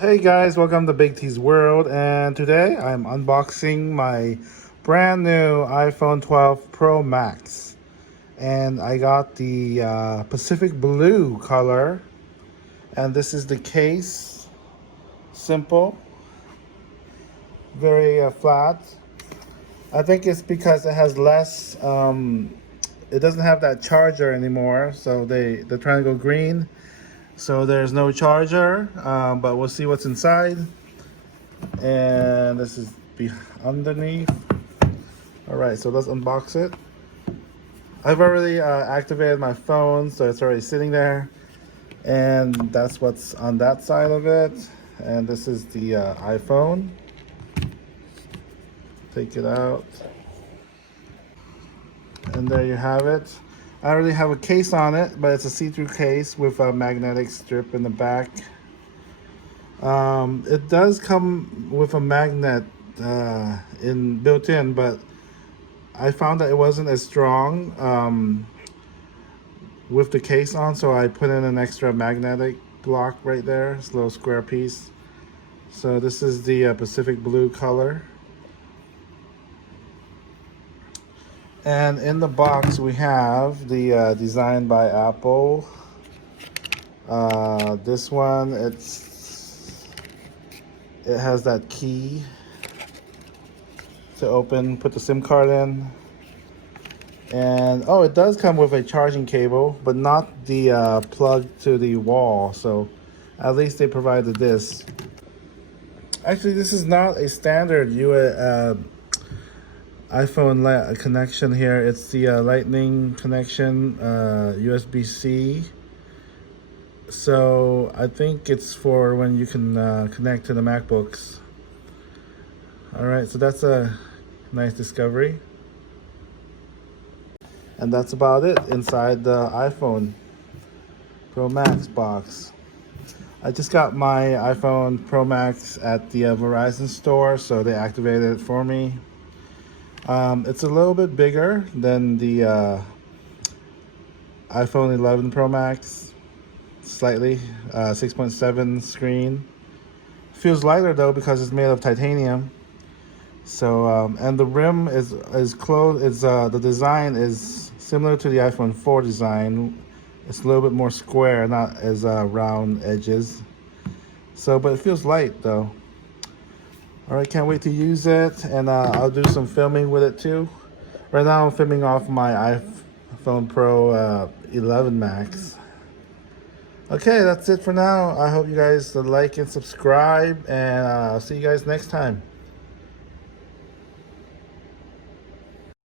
Hey guys, welcome to Big T's World, and today I'm unboxing my brand new iPhone 12 Pro Max. And I got the Pacific Blue color, and this is the case. Simple, very flat. I think it's because it has less, it doesn't have that charger anymore, so they're trying to go green. So there's no charger, but we'll see what's inside. And this is underneath. All right, so let's unbox it. I've already activated my phone, so it's already sitting there. And that's what's on that side of it. And this is the iPhone. Take it out. And there you have it. I already have a case on it, but it's a see-through case with a magnetic strip in the back. It does come with a magnet built in, but I found that it wasn't as strong with the case on, so I put in an extra magnetic block right there. It's a little square piece. So this is the Pacific Blue color. And in the box we have the Designed by Apple. This one, it has that key to open, put the SIM card in. And oh, it does come with a charging cable, but not the plug to the wall. So at least they provided this. Actually, this is not a standard iPhone connection here. It's the Lightning connection, USB-C. So I think it's for when you can connect to the MacBooks. All right, so that's a nice discovery. And that's about it inside the iPhone Pro Max box. I just got my iPhone Pro Max at the Verizon store, so they activated it for me. It's a little bit bigger than the iPhone 11 Pro Max, slightly, 6.7 screen. Feels lighter though because it's made of titanium. So and the rim is closed. The design is similar to the iPhone 4 design. It's a little bit more square, not as round edges. So, but it feels light though. All right, can't wait to use it, and I'll do some filming with it too. Right now I'm filming off my iPhone Pro 11 Max. Okay, that's it for now. I hope you guys like and subscribe, and I'll see you guys next time.